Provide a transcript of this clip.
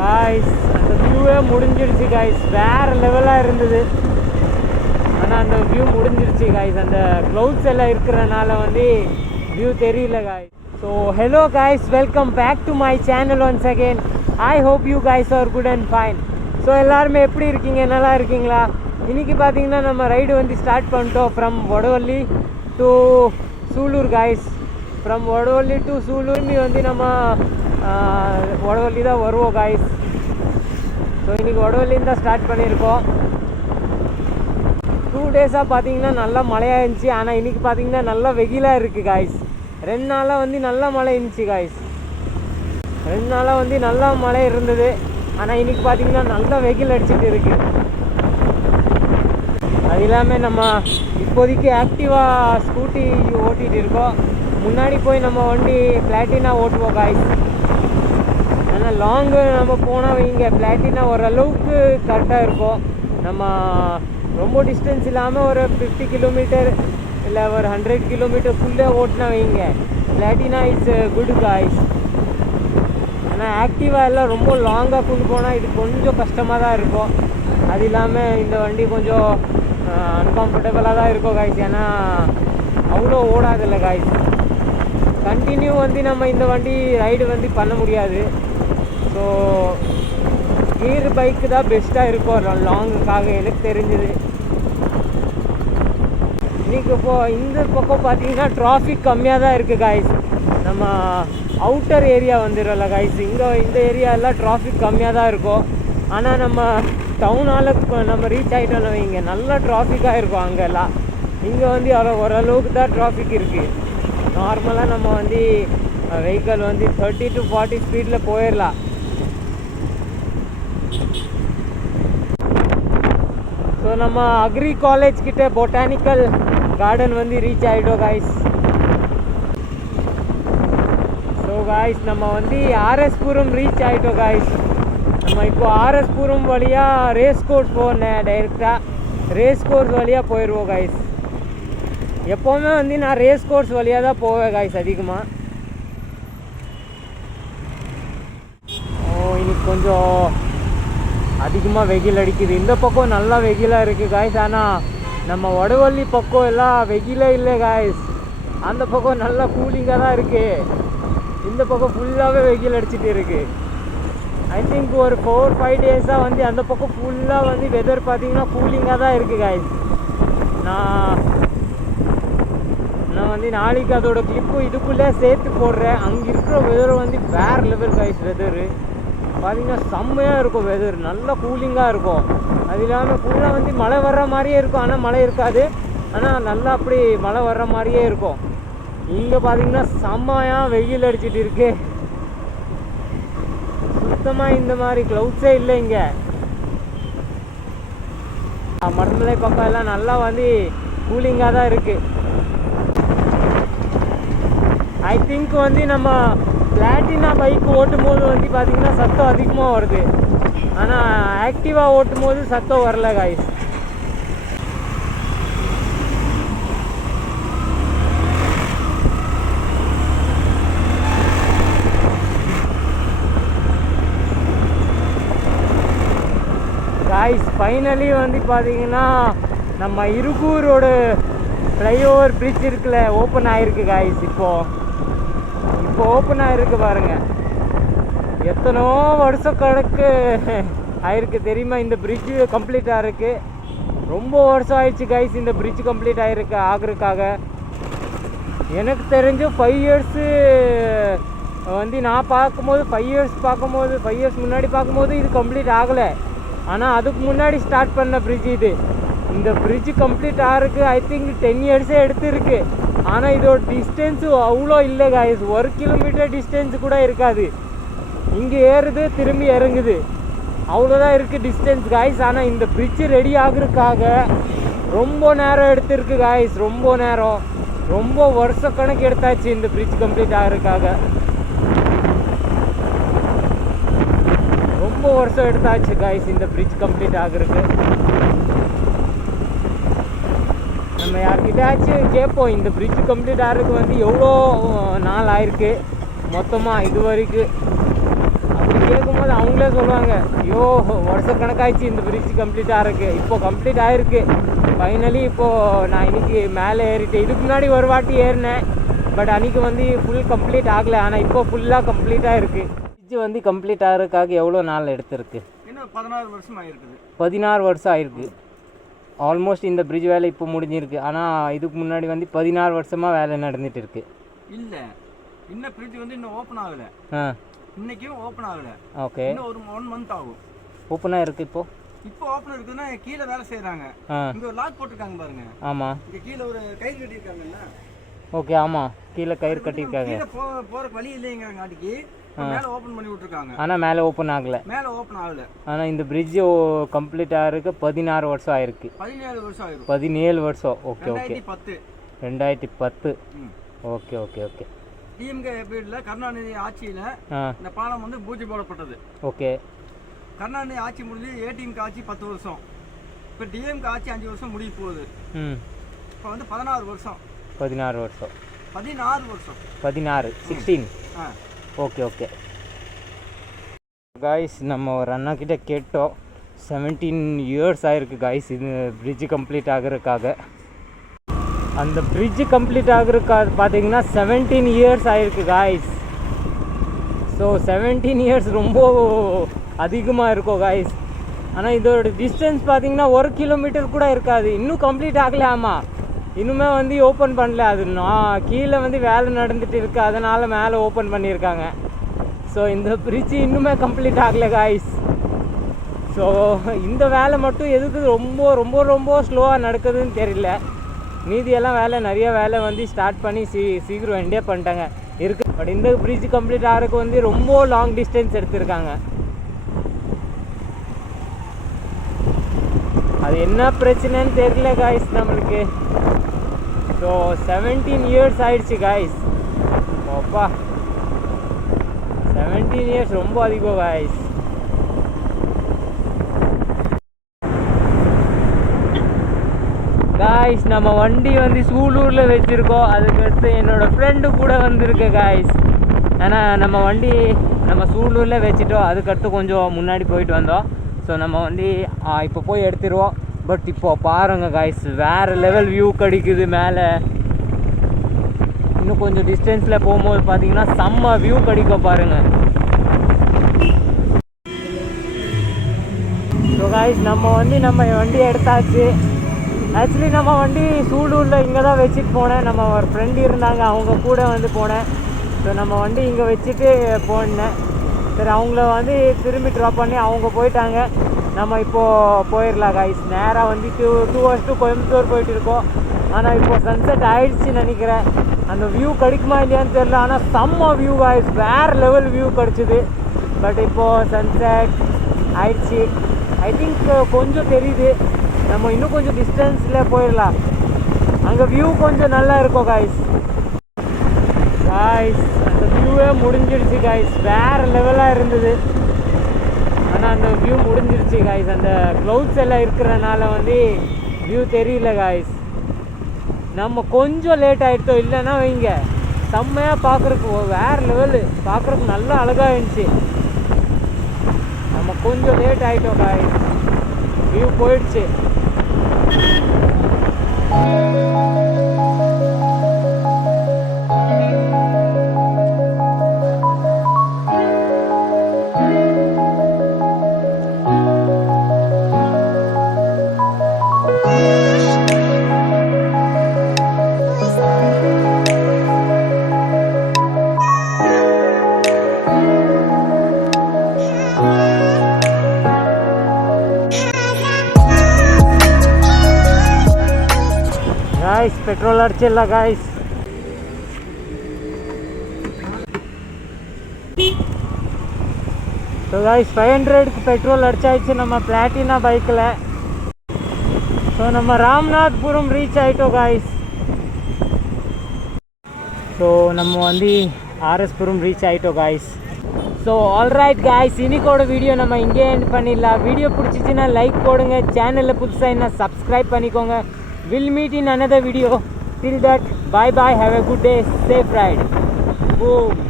Guys அந்த வியூவே முடிஞ்சிருச்சு guys. வேறு லெவலாக இருந்தது. ஆனால் அந்த வியூ முடிஞ்சிருச்சு காய்ஸ். அந்த க்ளவுட்ஸ் எல்லாம் இருக்கிறனால வந்து வியூ தெரியல guys. So hello guys, welcome back to my channel once again. I hope you guys are good and fine. So எல்லாருமே எப்படி இருக்கீங்க? நல்லா இருக்கீங்களா? இன்றைக்கி பார்த்தீங்கன்னா நம்ம ரைடு வந்து ஸ்டார்ட் பண்ணிட்டோம். From Vadavalli to Sulur guys. From Vadavalli to Sulur வந்து நம்ம வடவள்ளி தான் வருவோம் காய்ஸ். ஸோ இன்றைக்கி வடவள்ளின்னு தான் ஸ்டார்ட் பண்ணியிருக்கோம். 2 டேஸாக பார்த்தீங்கன்னா நல்லா மழையாக இருந்துச்சு. ஆனால் இன்றைக்கி பார்த்தீங்கன்னா நல்லா வெயிலாக இருக்குது காய்ஸ். 2 நாளாக வந்து நல்லா மழை இருந்துச்சு காய்ஸ். 2 நாளாக வந்து நல்லா மழை இருந்தது. ஆனால் இன்றைக்கி பார்த்தீங்கன்னா நல்லா வெயில் அடிச்சுட்டு இருக்குது. அது இல்லாமல் நம்ம இப்போதைக்கு ஆக்டிவா ஸ்கூட்டி ஓட்டிகிட்டு இருக்கோம். முன்னாடி போய் நம்ம வண்டி பிளாட்டினா ஓட்டுவோம் காய்ஸ். ஆனால் லாங்கு நம்ம போனால் வைங்க பிளாட்டினா ஓரளவுக்கு கரெக்டாக இருக்கும். நம்ம ரொம்ப டிஸ்டன்ஸ் இல்லாமல் ஒரு 50 கிலோமீட்டர் இல்லை ஒரு 100 கிலோமீட்டருக்குள்ளே ஓட்டினா வைங்க பிளாட்டினா இட்ஸ் குட் காய்ஸ். ஆனால் ஆக்டிவா எல்லாம் ரொம்ப லாங்காக கொண்டு போனால் இது கொஞ்சம் கஷ்டமாக தான் இருக்கும். அது இல்லாமல் இந்த வண்டி கொஞ்சம் அன்கம்ஃபர்டபுளாக தான் இருக்கும் காய்ஸ். ஏன்னா அவ்வளோ ஓடாதில்ல காய்ஸ். கண்டினியூ வந்து நம்ம இந்த வண்டி ரைடு வந்து பண்ண முடியாது. ஸோ கீர் பைக்கு தான் பெஸ்ட்டாக இருக்கும் லாங்குக்காக எனக்கு தெரிஞ்சது. இன்றைக்கி இப்போது இந்த பக்கம் பார்த்தீங்கன்னா டிராஃபிக் கம்மியாக தான் இருக்குது காய்ஸ். நம்ம அவுட்டர் ஏரியா வந்துடும்ல காய்ஸ். இந்த ஏரியாலாம் டிராஃபிக் கம்மியாக தான் இருக்கும். ஆனால் நம்ம டவுனால் நம்ம ரீச் ஆகிட்டோன்னு வைங்க நல்லா டிராஃபிக்காக இருக்கும் அங்கெல்லாம். இங்கே வந்து ஓரளவுக்கு தான் டிராஃபிக் இருக்குது. நார்மலாக நம்ம வந்து வெஹிக்கிள் வந்து 30 to 40 ஸ்பீடில் போயிடலாம். ஸோ நம்ம அக்ரி காலேஜ் கிட்ட பொட்டானிக்கல் கார்டன் வந்து ரீச் ஆகிட்டோம் காய்ஸ். ஸோ காய்ஸ் நம்ம வந்து ஆர்எஸ்புரம் ரீச் ஆகிட்டோம் காய்ஸ். நம்ம இப்போ ஆர்எஸ்புரம் வழியாக ரேஸ் கோர்ஸ் போனேன். டைரெக்டாக ரேஸ் கோர்ஸ் வழியாக போயிடுவோம் காய்ஸ். எப்போவுமே வந்து நான் ரேஸ் கோர்ஸ் வழியாக தான் போவேன் காய்ஸ் அதிகமாக. இன்னைக்கு கொஞ்சம் அதிகமாக வெயில் அடிக்குது. இந்த பக்கம் நல்லா வெயிலாக இருக்குது காய்ஸ். ஆனால் நம்ம வடவள்ளி பக்கம் எல்லாம் வெயிலே இல்லை காய்ஸ். அந்த பக்கம் நல்லா கூலிங்காக தான் இருக்குது. இந்த பக்கம் ஃபுல்லாகவே வெயில் அடிச்சுட்டு இருக்குது. ஐ திங்க் ஒரு 4-5 டேஸாக வந்து அந்த பக்கம் ஃபுல்லாக வந்து வெதர் பார்த்திங்கன்னா கூலிங்காக தான் இருக்குது காய்ஸ். நான் வந்து நாளைக்கு அதோட கிளிப்பு இதுக்குள்ளே சேர்த்து போடுறேன். அங்கே இருக்கிற வெதர் வந்து வேறு லெவல் காய்ஸ். வெதரு பார்த்திங்கன்னா செம்மையாக இருக்கும். வெதர் நல்லா கூலிங்காக இருக்கும். அது இல்லாமல் ஃபுல்லாக வந்து மழை வர்ற மாதிரியே இருக்கும். ஆனால் மழை இருக்காது. ஆனால் நல்லா அப்படி மழை வர்ற மாதிரியே இருக்கும். இங்கே பார்த்திங்கன்னா செம்மையாக வெயில் அடிச்சிட்டு இருக்கு. சுத்தமாக இந்த மாதிரி க்ளவுட்ஸே இல்லை இங்கே. மடமலை பக்கம் எல்லாம் நல்லா வந்து கூலிங்காக தான் இருக்குது. ஐ திங்க் வந்து நம்ம பிளாட்டினா பைக் ஓட்டும் போது வந்து பார்த்திங்கன்னா சத்தம் அதிகமாக வருது. ஆனால் ஆக்டிவாக ஓட்டும் போது சத்தம் வரல காய்ஸ். காய்ஸ் ஃபைனலி வந்து பார்த்திங்கன்னா நம்ம இருகூரோட ஃப்ளைஓவர் பிரிட்ஜ் இருக்குல்ல ஓப்பன் ஆகிருக்கு காய்ஸ். இப்போ ஓப்பன் ஆகிருக்கு பாருங்கள். எத்தனோ வருஷம் கணக்கு ஆயிருக்கு தெரியுமா இந்த பிரிட்ஜு கம்ப்ளீட் ஆகிருக்கு. ரொம்ப வருஷம் ஆயிடுச்சு காய்ஸ் இந்த பிரிட்ஜ் கம்ப்ளீட் ஆகிறதுக்காக. எனக்கு தெரிஞ்சு 5 இயர்ஸு வந்து நான் பார்க்கும்போது 5 இயர்ஸ் முன்னாடி பார்க்கும்போது இது கம்ப்ளீட் ஆகலை. ஆனால் அதுக்கு முன்னாடி ஸ்டார்ட் பண்ண பிரிட்ஜ் இது. இந்த பிரிட்ஜ் கம்ப்ளீட் ஆகிறதுக்கு ஐ திங்க் 10 இயர்ஸே எடுத்துருக்கு. ஆனால் இதோட டிஸ்டன்ஸு அவ்வளோ இல்லை காய்ஸ். 1 கிலோமீட்டர் டிஸ்டன்ஸு கூட இருக்காது. இங்கே ஏறுது திரும்பி இறங்குது அவ்வளோதான் இருக்குது டிஸ்டன்ஸ் காய்ஸ். ஆனால் இந்த பிரிட்ஜு ரெடி ஆகுறதுக்காக ரொம்ப நேரம் எடுத்துருக்கு காய்ஸ். ரொம்ப நேரம், ரொம்ப வருஷக்கணக்கு எடுத்தாச்சு இந்த பிரிட்ஜ் கம்ப்ளீட் ஆகிறதுக்காக. ரொம்ப வருஷம் எடுத்தாச்சு காய்ஸ் இந்த பிரிட்ஜ் கம்ப்ளீட் ஆகுறதுக்கு. நம்ம யார்கிட்டயாச்சும் கேட்போம் இந்த பிரிட்ஜ் கம்ப்ளீட் ஆகிறதுக்கு வந்து எவ்வளோ நாள் ஆயிருக்கு மொத்தமாக இது வரைக்கும். அப்படி கேட்கும்போது அவங்க அவங்களே சொல்லுவாங்க, ஐயோ வருஷக்கணக்காயிடுச்சு இந்த பிரிட்ஜ் கம்ப்ளீட் ஆகிருக்கு. இப்போது கம்ப்ளீட் ஆகிருக்கு ஃபைனலி. இப்போது நான் இன்றைக்கி மேலே ஏறிட்டேன். இதுக்கு முன்னாடி ஒரு வாட்டி ஏறினேன், பட் அன்றைக்கி வந்து ஃபுல் கம்ப்ளீட் ஆகலை. ஆனால் இப்போ ஃபுல்லாக கம்ப்ளீட்டாக இருக்குது. பிரிட்ஜ் வந்து கம்ப்ளீட் ஆகிறதுக்காக எவ்வளோ நாள் எடுத்திருக்கு? இன்னும் 16 வருஷம் ஆகிருக்குது. 16 வருஷம் ஆகிருக்கு. ஆல்மோஸ்ட் இந்த பிரிட்ஜ் வேலை இப்போ முடிஞ்சிருக்கு. ஆனால் இதுக்கு முன்னாடி வந்து 16 வருஷமாக வேலை நடந்துகிட்டு இருக்குது. இல்லை, இன்னும் பிரிட்ஜ் வந்து இன்னும் ஓப்பன் ஆகலை. இன்னைக்கும் ஓப்பன் ஆகலை. ஓகே, இன்னும் ஒரு 1 மந்த் ஆகும். ஓப்பனாக இருக்குது. இப்போ ஓப்பன் இருக்குதுன்னா கீழே வேலை செய்கிறாங்க. இங்கே ஒரு லாக் போட்டிருக்காங்க பாருங்க. ஆமாம், இங்கே கீழே ஒரு கயிறு கட்டியிருக்காங்கல்ல. ஓகே, ஆமாம், கீழே கயிறு கட்டியிருக்காங்க. போகிறக்கு வழி இல்லைங்கிறங்காட்டிக்கு மேலே ஓப்பன் பண்ணி விட்டுருக்காங்க. ஆனால் மேலே ஓப்பன் ஆகலை. மேலே ஓப்பன் ஆகலை. ஆனால் இந்த பிரிட்ஜ் கம்ப்ளீட் ஆகிறதுக்கு 16 வருஷம் ஆயிருக்கு. 17 வருஷம் ஆயிரும். 17 வருஷம். Okay okay, 2010. Okay okay okay. DMK பீரியடில் கருணாநிதி ஆட்சியில் இந்த பாலம் வந்து பூஜை போடப்பட்டது. ஓகே. கருணாநிதி ஆட்சி முடிஞ்சு ஏடிஎம்கே ஆட்சி 10 வருஷம். இப்போ டிஎம்கே ஆட்சி 5 வருஷம் முடிய போகுது. இப்போ வந்து 16 வருஷம். 16 வருஷம். 16 வருஷம். 16 16. ஓகே ஓகே காய்ஸ், நம்ம ஒரு அண்ணா கிட்ட கேட்டோம். 17 இயர்ஸ் ஆகிருக்கு காய்ஸ் இது பிரிட்ஜு கம்ப்ளீட் ஆகிறதுக்காக. அந்த பிரிட்ஜு கம்ப்ளீட் ஆகிறதுக்காக பார்த்தீங்கன்னா 17 இயர்ஸ் ஆகிருக்கு காய்ஸ். ஸோ 17 இயர்ஸ் ரொம்ப அதிகமாக இருக்கும் காய்ஸ். ஆனால் இதோட டிஸ்டன்ஸ் பார்த்தீங்கன்னா 1 கிலோமீட்டர் கூட இருக்காது. இன்னும் கம்ப்ளீட் ஆகலை. ஆமாம், இன்னுமே வந்து ஓப்பன் பண்ணல. அது நான் கீழே வந்து வேலை நடந்துகிட்டு இருக்குது, அதனால் மேலே ஓப்பன் பண்ணியிருக்காங்க. ஸோ இந்த பிரிட்ஜு இன்னுமே கம்ப்ளீட் ஆகலை காய்ஸ். ஸோ இந்த வேலை மட்டும் எதுக்கு ரொம்ப ரொம்ப ரொம்ப ஸ்லோவாக நடக்குதுன்னு தெரியல. மீதியெல்லாம் நிறைய வேலை வந்து ஸ்டார்ட் பண்ணி சீக்கிரம் எண்டே பண்ணிட்டாங்க இருக்குது. பட் இந்த பிரிட்ஜ் கம்ப்ளீட் ஆகிறதுக்கு வந்து ரொம்ப லாங் டிஸ்டன்ஸ் எடுத்திருக்காங்க. அது என்ன பிரச்சனைன்னு தெரியல காய்ஸ் நம்மளுக்கு. ஸோ 17 இயர்ஸ் ஆயிடுச்சு காய்ஸ். அப்பா, 17 இயர்ஸ் ரொம்ப அதிகம் காய்ஸ். காய்ஸ், நம்ம வண்டி வந்து சூலூரில் வச்சுருக்கோம். அதுக்கடுத்து என்னோடய ஃப்ரெண்டு கூட வந்திருக்கு காய்ஸ். ஆனால் நம்ம வண்டி நம்ம சூலூரில் வச்சுட்டோம். அதுக்கடுத்து கொஞ்சம் முன்னாடி போயிட்டு வந்தோம். ஸோ நம்ம வண்டி இப்போ போய் எடுத்துருவோம். பட் இப்போ பாருங்கள் காய்ஸ், வேறு லெவல் வியூ கிடைக்குது மேலே. இன்னும் கொஞ்சம் டிஸ்டன்ஸில் போகும்போது பார்த்தீங்கன்னா செம்ம வியூ கிடைக்கும் பாருங்கள். ஸோ காய்ஸ், நம்ம வண்டி எடுத்தாச்சு. ஆக்சுவலி நம்ம வண்டி சூலூரில் இங்கே தான் வச்சுட்டு போனேன். நம்ம ஒரு ஃப்ரெண்டு இருந்தாங்க, அவங்க கூட வந்து போனேன். ஸோ நம்ம வண்டி இங்கே வச்சுட்டு போனேன். சரி, அவங்கள வந்து திரும்பி ட்ராப் பண்ணி அவங்க போயிட்டாங்க. நம்ம இப்போது போயிடலாம் காய்ஸ். நேராக வந்து 2 hours to கோயம்புத்தூர் போயிட்டு இருக்கோம். ஆனால் இப்போது சன்செட் ஆகிடுச்சின்னு நினைக்கிறேன். அந்த வியூ கிடைக்குமா இல்லையான்னு தெரியல. ஆனால் செம்ம வியூ காய்ஸ், வேறு லெவல் வியூ கிடச்சிது. பட் இப்போது சன்செட் ஆயிடுச்சு. ஐ திங்க் கொஞ்சம் தெரியுது. நம்ம இன்னும் கொஞ்சம் டிஸ்டன்ஸில் போயிடலாம். அங்கே வியூ கொஞ்சம் நல்லா இருக்கும் காய்ஸ். அந்த வியூவே முடிஞ்சிடுச்சு காய்ஸ். வேறு லெவலாக இருந்தது. ஆனால் அந்த வியூ முடிஞ்சிருச்சு காய்ஸ். அந்த க்ளவுட்ஸ் எல்லாம் இருக்கிறனால வந்து வியூ தெரியல காய்ஸ். நம்ம கொஞ்சம் லேட் ஆகிட்டோம், இல்லைன்னா வைங்க செம்மையாக பார்க்குறக்கு வேறு லெவலு, பார்க்குறக்கு நல்லா அழகாக இருந்துச்சு. நம்ம கொஞ்சம் லேட் ஆகிட்டோம் காய்ஸ், வியூ போயிடுச்சு. பெட்ரோல் அடிச்சிடலாம் காய்ஸ். ஸோ காய்ஸ் 500க்கு பெட்ரோல் அடிச்சாயிடுச்சு நம்ம பிளாட்டினா பைக்கில். ஸோ நம்ம ராம்நாத்புரம் ரீச் ஆகிட்டோம் காய்ஸ். ஸோ நம்ம வந்து ஆர்எஸ்புரம் ரீச் ஆகிட்டோம் காய்ஸ். ஸோ ஆல்ரைட் காய்ஸ், இன்னைக்கோட வீடியோ நம்ம இங்கே எண்ட் பண்ணிடலாம். வீடியோ பிடிச்சிச்சின்னா லைக் போடுங்க. சேனலில் புதுசாக என்ன சப்ஸ்கிரைப் பண்ணிக்கோங்க. We'll meet in another video. Till that, bye bye. Have a good day. Safe ride. Boom.